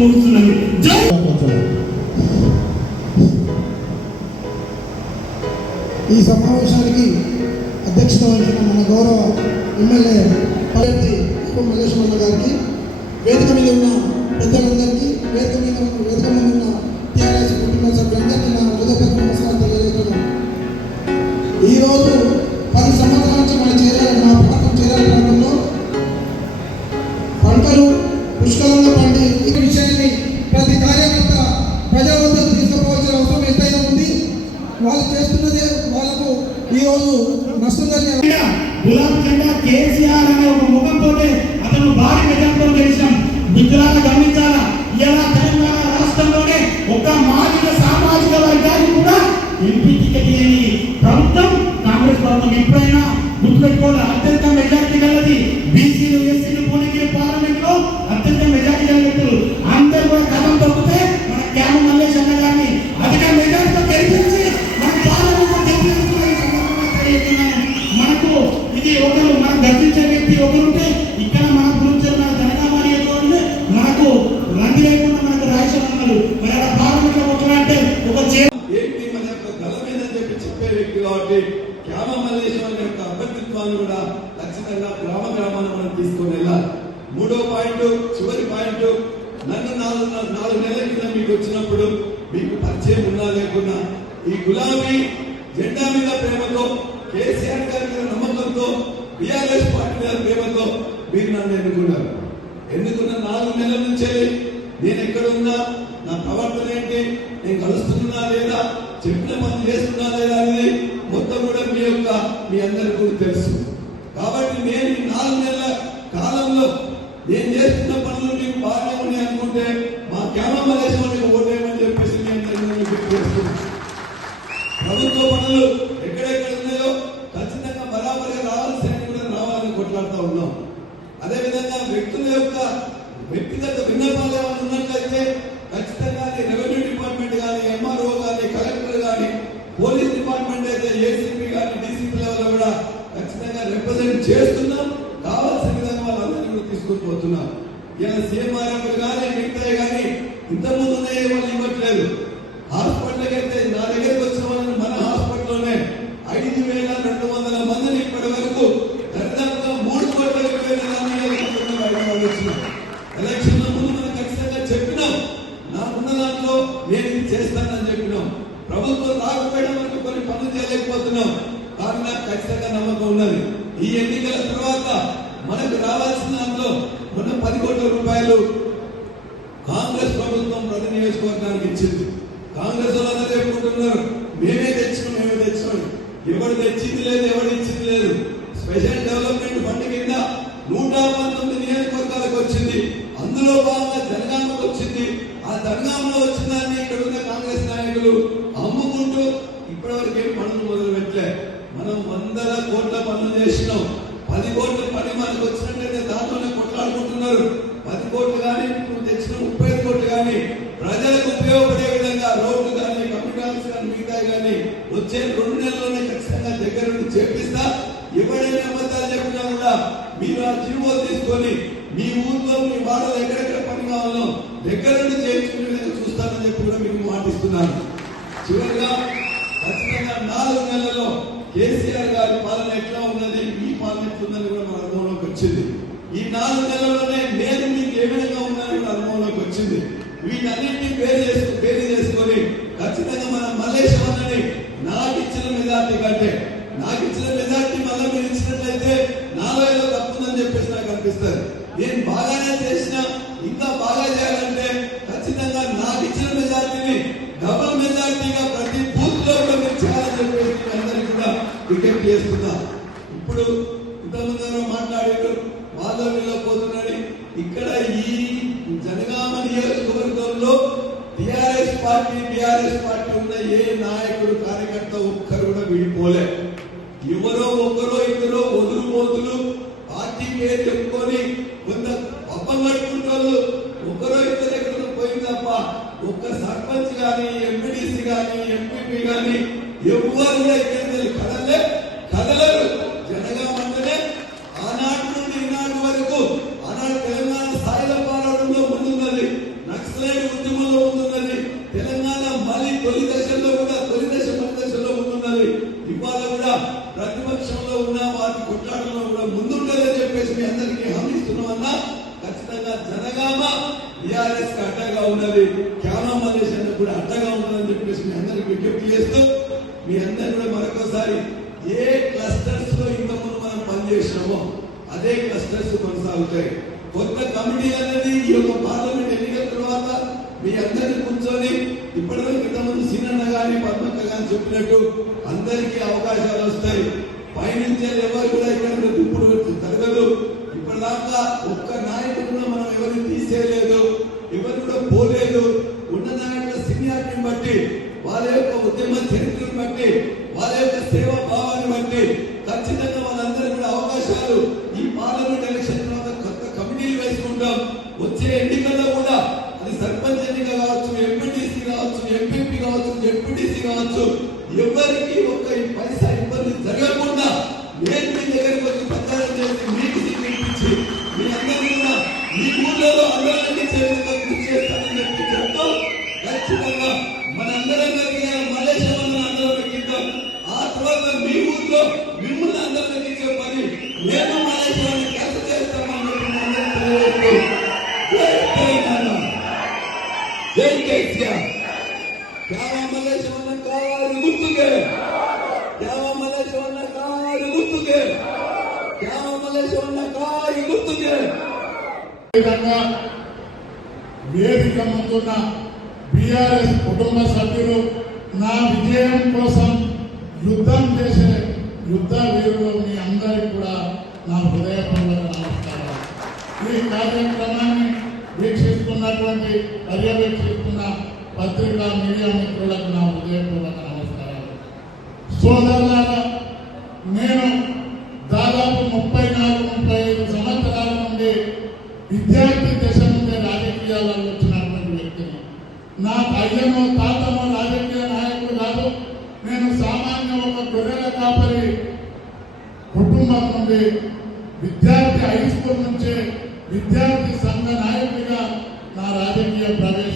ధన్యవాదాలు ఈ సమావేశానికి అధ్యక్షత వహించిన మన గౌరవ ఎమ్మెల్యే అభ్యర్థి మల్లేశ్వరమ్మ గారికి వేదిక మీద ఉన్న పెద్దలందరికీ వేదిక మీద ఉన్న వేదిక cumple con జెండా మీద ప్రేమతో కేసీఆర్ గారి మీద నమ్మకంతో బిఆర్ఎస్ పార్టీ మీద ప్రేమతో మీరు నన్ను ఎన్నుకున్నారు. ఎన్నుకున్న నాలుగు నెలల నుంచే నేను ఎక్కడ ఉన్నా నా ప్రవర్తన ఏంటి నేను కలుస్తున్నా లేదా చెప్పిన పని చేస్తున్నా లేదా అనేది మొత్తం కూడా మీ యొక్క మీ అందరికీ తెలుసు. కాబట్టి నేను నాలుగు నెలల కాలంలో నేను చేస్తున్న పనులు మీకు బాగానే ఉన్నాయి అనుకుంటే మా క్యామరా దేశానికి ఓటు ప్రభుత్వ పనులు ఎక్కడెక్కడ ఉన్నాయో ఖచ్చితంగా బరాబరిగా రావాల్సిన కూడా రావాలని కొట్లాడుతూ ఉన్నాం. అదేవిధంగా వ్యక్తుల యొక్క వ్యక్తిగత విన్నపాలు ఏమైనా ఉన్నట్లయితే ఖచ్చితంగా రెవెన్యూ డిపార్ట్మెంట్ కానీ ఎంఆర్ఓ కానీ కలెక్టర్ కానీ పోలీస్ డిపార్ట్మెంట్ అయితే ఏసీపీ కానీ డీసీపీ లెవెల్ కూడా ఖచ్చితంగా రిప్రజెంట్ చేస్తున్నాం. కావాల్సిన విధంగా వాళ్ళందరినీ కూడా తీసుకొని పోతున్నాం. ఇలా సీఎంఆర్ఎఫ్ కానీ మిగతాయి కానీ ఇంతకుముందు ఉన్నాయి వాళ్ళు ఇవ్వట్లేదు. హాస్పిటల్కి అయితే నా దగ్గరికి వచ్చిన వాళ్ళని మన హాస్పిటల్లోనే ఐదు వేల రెండు వందల మందిని ఇప్పటి వరకు దరిదాపుగా మూడు కోట్ల ఇరవై వేల మంది వచ్చినాం ఎలక్షన్ ముందు మనం ఖచ్చితంగా చెప్పినాం నాకున్న దాంట్లో నేను ఇది చేస్తానని చెప్పినాం ప్రభుత్వం రాకపోవడం వరకు కొన్ని పనులు చేయలేకపోతున్నాం కానీ నాకు ఖచ్చితంగా నమ్మకం ఉన్నది. ఈ ఎన్నికల తర్వాత మనకు రావాల్సిన దాంట్లో మొన్న పది కోట్ల రూపాయలు కాంగ్రెస్ ప్రభుత్వం ప్రతి నియోజకవర్గానికి ఇచ్చింది. కాంగ్రెస్ వాళ్ళందరూ చెప్పుకుంటున్నారు మేమే తెచ్చినాం మేమే తెచ్చినాం ఎవడు తెచ్చింది లేదు ఎవడు ఇచ్చింది లేదు. స్పెషల్ డెవలప్మెంట్ ఫండ్ కింద నూట పంతొమ్మిది నియోజకవర్గాలకు వచ్చింది. అందులో భాగంగా జనగామకు వచ్చింది. ఆ జనగామలో వచ్చిన దాన్ని ఇక్కడ ఉన్న కాంగ్రెస్ నాయకులు అమ్ముకుంటూ ఇప్పటివరకు ఏం పనులు మొదలు పెట్టలేదు మనం వందల కోట్ల పనులు చేసినాం. పది కోట్ల పని మనకు వచ్చినట్టయితే దాంతోనే కొట్లాడుకుంటున్నారు. పది కోట్లు కానీ ఇప్పుడు తెచ్చిన ముప్పై ఐదు కోట్లు కానీ ప్రజలకు ఉపయోగపడే విధంగా రోడ్లు కానీ కమ్యూనిటీస్ కానీ మిగతా కానీ వచ్చే రెండు నెలల్లోనే ఖచ్చితంగా దగ్గర నుండి చేపిస్తా. ఎవరైనా అబద్ధాలు చెప్పినా కూడా మీరు ఆ జీవో తీసుకొని మీ ఊర్లో మీ వాడలో ఎక్కడెక్కడ పని కావాలో దగ్గర నుండి చేయించుకునే విధంగా చూస్తానని చెప్పి కూడా మీకు మాటిస్తున్నాను చివరిగా ఖచ్చితంగా నాలుగు నెలల్లో కేసీఆర్ గారి పాలన ఎట్లా ఉన్నది మీ పాలన ఎట్లుందని కూడా మన అనుభవంలోకి వచ్చింది ఈ నాలుగు నెలల్లోనే నేను మీకు ఏ విధంగా ఉన్నానని అనుభవంలోకి వచ్చింది. వీటన్నింటినీ పేరు చేసుకు పేరు చేసుకొని ఖచ్చితంగా మన మల్లేశ్వరాన్ని నాకు ఇచ్చిన మెజార్టీ కంటే నాకు ఇచ్చిన మెజార్టీ మళ్ళీ మీరు ఇచ్చినట్లయితే నాలో ఏదో తప్పుందని చెప్పేసి నాకు అనిపిస్తుంది. నేను బాగానే చేసినా ఇంకా బాగా చేయాలంటే వాళ్ళ వీళ్ళ ఇక్కడ ఈ జనగామ నియోజకవర్గంలో టిఆర్ఎస్ పార్టీ టిఆర్ఎస్ పార్టీ ఉన్న ఏ నాయకుడు కార్యకర్త ఒక్కరు కూడా విడిపోలే. ఎవరో ఒక్కరో ఇద్దరో వదులు మోతులు పార్టీ పేరు చెప్పుకొని కొంత పప్పం కట్టుకుంటారు ఒకరో ఇద్దరు ఎక్కడ పోయింది తప్ప ఒక్క సర్పంచ్ కానీ ఎంపీడీసీ కానీ ఎంపీపీ కానీ ఎవరు కూడా ఇక్కడ ఉన్నది క్యామా మలేషియా కూడా అడ్డగా ఉన్నదని చెప్పేసి మీ అందరికి విజ్ఞప్తి చేస్తూ మీ అందరు కూడా మరొకసారి ఏ క్లస్టర్స్లో ఇంతకుముందు మనం పనిచేసినామో అదే క్లస్టర్స్ కొనసాగుతాయి. కొత్త కమిటీ అనేది ఈ యొక్క పార్లమెంట్ ఎన్నికల తర్వాత మీ అందరిని కూర్చొని ఇప్పటివరకు ఇంతకుముందు సీనన్న గాని పద్మక్క గాని చెప్పినట్టు అందరికీ అవకాశాలు వస్తాయి పైనుంచి ఎవరు కూడా ఇక్కడ ఇప్పుడు జరగదు ఇప్పటిదాకా ఒక్క నాయకుడు కూడా మనం ఎవరిని తీసేయలేదు ఎవరు కూడా పోలేదు ఉన్న నాయకుల సీనియారిటీని బట్టి వాళ్ళ యొక్క ఉద్యమ చరిత్రను బట్టి వాళ్ళ యొక్క సేవా భావాన్ని బట్టి ఖచ్చితంగా వాళ్ళందరూ కూడా అవకాశాలు ఈ పార్లమెంట్ ఎలక్షన్ తర్వాత కొత్త కమిటీలు వేసుకుంటాం వచ్చే ఎన్నికల్లో కూడా అది సర్పంచ్ ఎన్నిక కావచ్చు ఎంపీటీసీ కావచ్చు ఎంపీపీ కావచ్చు ఎవరికి ఒక్క పైసా ఇబ్బంది జరగకుండా నేను మీ దగ్గరికి వచ్చి ప్రచారం చేసి మీకు సీట్లు మీ అందరినీ కూడా మీ ఊళ్ళలో అందరికీ చేరుగా కృషి చేస్తానని చెప్పి చెప్తూ ఖచ్చితంగా మనందరం కలిగిన మలేషియా అందరం ఎక్కిద్దాం ఆ తర్వాత మీ ఊళ్ళో మిమ్మల్ని అందరం ఎక్కించే పని మేము మలేషియాని కలిసి చేస్తామని చెప్పి మీ జై కేసీఆర్. ಗುರ್ತುಗೆ ಯಾವ ಮಲ್ಲೇಶವನ್ನ ಕಾರು ಗುರ್ತುಗೆ ಯಾವ ಮಲ್ಲೇಶವನ್ನ ಕಾರು ಗುರ್ತುಗೆ విధంగా వేదిక ముందున్న బీఆర్ఎస్ కుటుంబ సభ్యులు నా విజయం కోసం యుద్ధం చేసే యుద్ధ వీరులు మీ అందరికీ కూడా నా హృదయపూర్వక నమస్కారం ఈ కార్యక్రమాన్ని వీక్షిస్తున్నటువంటి పర్యవేక్షిస్తున్న పత్రికా మీడియా మిత్రులకు నా హృదయపూర్వక నమస్కారాలు సోదరులారా నేను దాదాపు ముప్పై నాలుగు ముప్పై ఐదు సంవత్సరాల నుండి విద్యార్థి దశ నుండి రాజకీయాలలో వచ్చినటువంటి వ్యక్తిని. నా అయ్యనో తాతనో రాజకీయ నాయకుడు కాదు నేను సామాన్య ఒక గొర్రెల కాపరి కుటుంబం నుండి విద్యార్థి హై స్కూల్ నుంచే విద్యార్థి సంఘ నాయకుడిగా నా రాజకీయ ప్రవేశం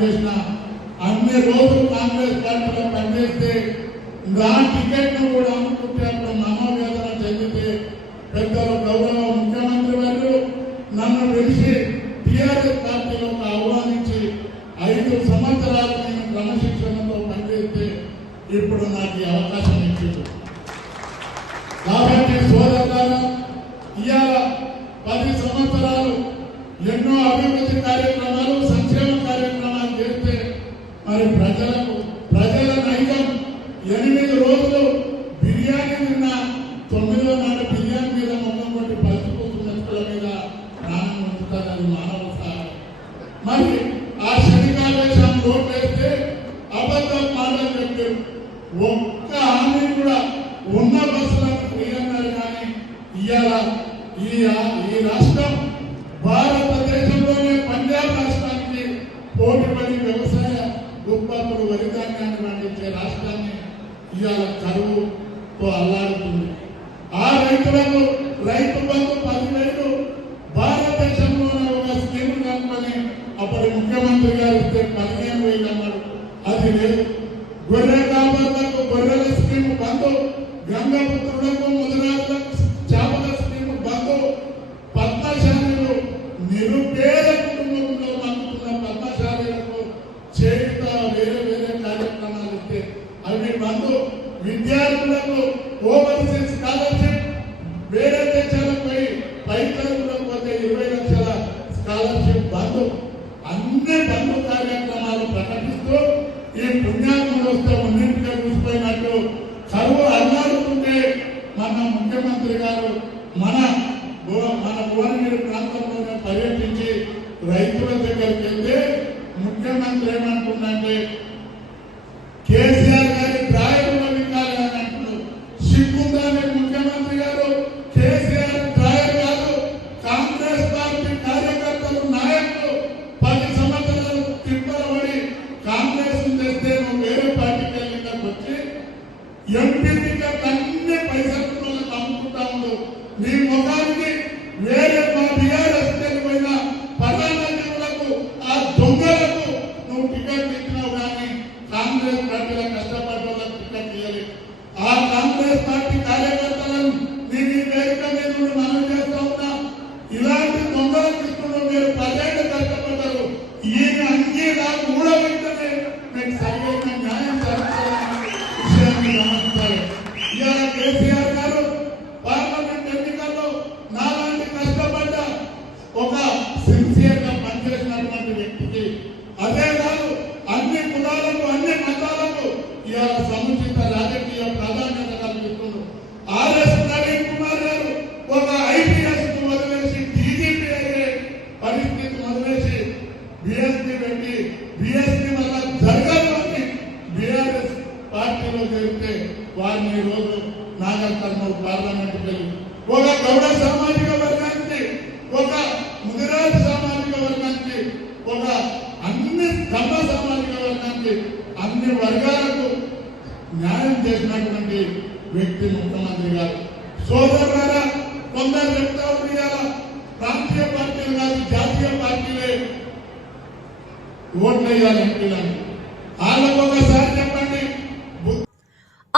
చేసిన అన్ని రోజులు కాంగ్రెస్ పార్టీలో పనిచేస్తే నా టికెట్ను కూడా అమ్ముకుంటే నామవేదన చెందితే పెద్దలు గౌరవ ముఖ్యమంత్రి వారు నన్ను పిలిచి టిఆర్ఎస్ పార్టీలోకి ఆహ్వానించి ఐదు సంవత్సరాలు నేను క్రమశిక్షణతో పనిచేస్తే ఇప్పుడు నాకు ఈ అవకాశం ఇచ్చింది కాబట్టి సోదరులారా ఇవాళ పది సంవత్సరాలు ఎన్నో అభివృద్ధి కార్యక్రమాలు సంక్షేమ కార్యక్రమాలు చేస్తే మరి ప్రజలకు ప్రజల నైజం ఎనిమిది రోజులు ఇవాళ కరువుతో అల్లాడుతుంది. ఆ రైతులకు రైతు బంధు పదివేలు భారతదేశంలోనే ఉన్న స్కీమ్ కనుకొని అప్పటి ముఖ్యమంత్రి గారు ఇస్తే పదిహేను వేలు అన్నారు. అది లేదు. గొర్రె కాపర్లకు గొర్రెల స్కీమ్ బంధు గంగపుత్రులకు మొదలైన పుణ్యాత్మలు వస్తే ఉన్నింటిగా చదువు కరువు అల్లాడుతుంటే మన ముఖ్యమంత్రి గారు మన కార్యక్రమంలో పాల్గొన్నట్టు ఒక గౌడ సామాజిక వర్గానికి ఒక ముదిరాజు సామాజిక వర్గానికి ఒక అన్ని ధర్మ సామాజిక వర్గానికి అన్ని వర్గాలకు న్యాయం చేసినటువంటి వ్యక్తి ముఖ్యమంత్రి గారు. సోదరులారా కొందరు చెప్తా ఉన్నారు ప్రాంతీయ పార్టీలు కాదు జాతీయ పార్టీలే ఓట్లు వేయాలి ఎంపీలని వాళ్ళకు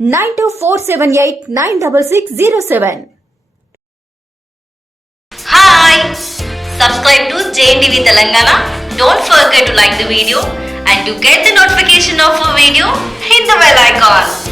9278966607 Hi subscribe to JNTV Telangana. Don't forget to like the video and to get the notification of a video hit the bell icon.